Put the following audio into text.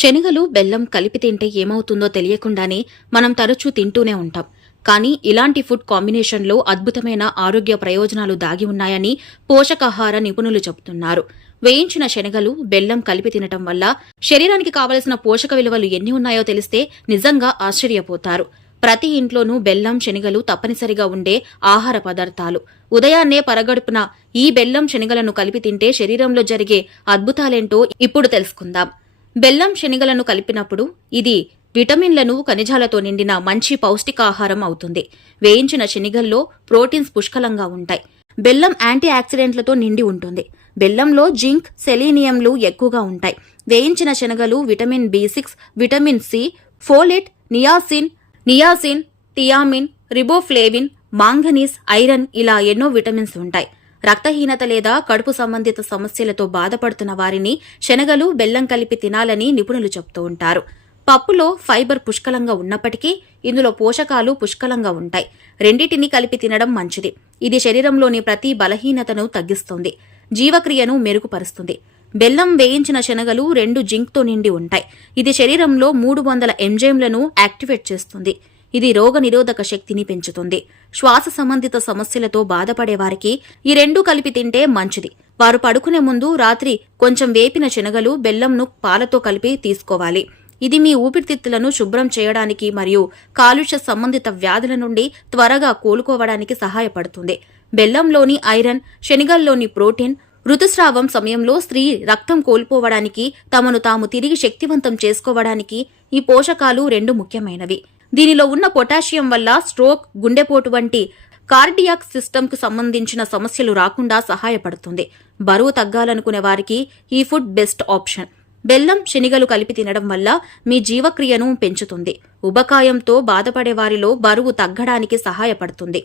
శనగలు బెల్లం కలిపి తింటే ఏమవుతుందో తెలియకుండానే మనం తరచూ తింటూనే ఉంటాం. కానీ ఇలాంటి ఫుడ్ కాంబినేషన్లో అద్భుతమైన ఆరోగ్య ప్రయోజనాలు దాగి ఉన్నాయని పోషకాహార నిపుణులు చెబుతున్నారు. వేయించిన శనగలు బెల్లం కలిపి తినటం వల్ల శరీరానికి కావలసిన పోషక విలువలు ఎన్ని ఉన్నాయో తెలిస్తే నిజంగా ఆశ్చర్యపోతారు. ప్రతి ఇంట్లోనూ బెల్లం శనగలు తప్పనిసరిగా ఉండే ఆహార పదార్థాలు. ఉదయాన్నే పరగడుపున ఈ బెల్లం శనగలను కలిపి తింటే శరీరంలో జరిగే అద్భుతాలేంటో ఇప్పుడు తెలుసుకుందాం. బెల్లం శనగలను కలిపినప్పుడు ఇది విటమిన్లను ఖనిజాలతో నిండిన మంచి పౌష్టికాహారం అవుతుంది. వేయించిన శనగల్లో ప్రోటీన్స్ పుష్కలంగా ఉంటాయి. బెల్లం యాంటీ ఆక్సిడెంట్లతో నిండి ఉంటుంది. బెల్లంలో జింక్, సెలీనియంలు ఎక్కువగా ఉంటాయి. వేయించిన శనగలు vitamin B6, vitamin C, folate, niacin, thiamine, riboflavin, manganese, iron ఇలా ఎన్నో విటమిన్స్ ఉంటాయి. రక్తహీనత లేదా కడుపు సంబంధిత సమస్యలతో బాధపడుతున్న వారిని శనగలు బెల్లం కలిపి తినాలని నిపుణులు చెబుతూ ఉంటారు. పప్పులో ఫైబర్ పుష్కలంగా ఉన్నప్పటికీ ఇందులో పోషకాలు పుష్కలంగా ఉంటాయి. రెండింటిని కలిపి తినడం మంచిది. ఇది శరీరంలోని ప్రతి బలహీనతను తగ్గిస్తుంది, జీవక్రియను మెరుగుపరుస్తుంది. బెల్లం వేయించిన శనగలు 2 జింక్తో నిండి ఉంటాయి. ఇది శరీరంలో 300 ఎంజైమ్లను యాక్టివేట్ చేస్తుంది. ఇది రోగ నిరోధక శక్తిని పెంచుతుంది. శ్వాస సంబంధిత సమస్యలతో బాధపడే వారికి ఈ 2 కలిపి తింటే మంచిది. వారు పడుకునే ముందు రాత్రి కొంచెం వేపిన శనగలు బెల్లంను పాలతో కలిపి తీసుకోవాలి. ఇది మీ ఊపిరితిత్తులను శుభ్రం చేయడానికి మరియు కాలుష్య సంబంధిత వ్యాధుల నుండి త్వరగా కోలుకోవడానికి సహాయపడుతుంది. బెల్లంలోని ఐరన్, శనగల్లోని ప్రోటీన్ ఋతుస్రావం సమయంలో స్త్రీ రక్తం కోల్పోవడానికి, తమను తాము తిరిగి శక్తివంతం చేసుకోవడానికి ఈ పోషకాలు 2 ముఖ్యమైనవి. దీనిలో ఉన్న పొటాషియం వల్ల స్ట్రోక్, గుండెపోటు వంటి కార్డియాక్ సిస్టమ్కు సంబంధించిన సమస్యలు రాకుండా సహాయపడుతుంది. బరువు తగ్గాలనుకునే వారికి ఈ ఫుడ్ బెస్ట్ ఆప్షన్. బెల్లం శనగలు కలిపి తినడం వల్ల మీ జీవక్రియను పెంచుతుంది. ఉబకాయంతో బాధపడే వారిలో బరువు తగ్గడానికి సహాయపడుతుంది.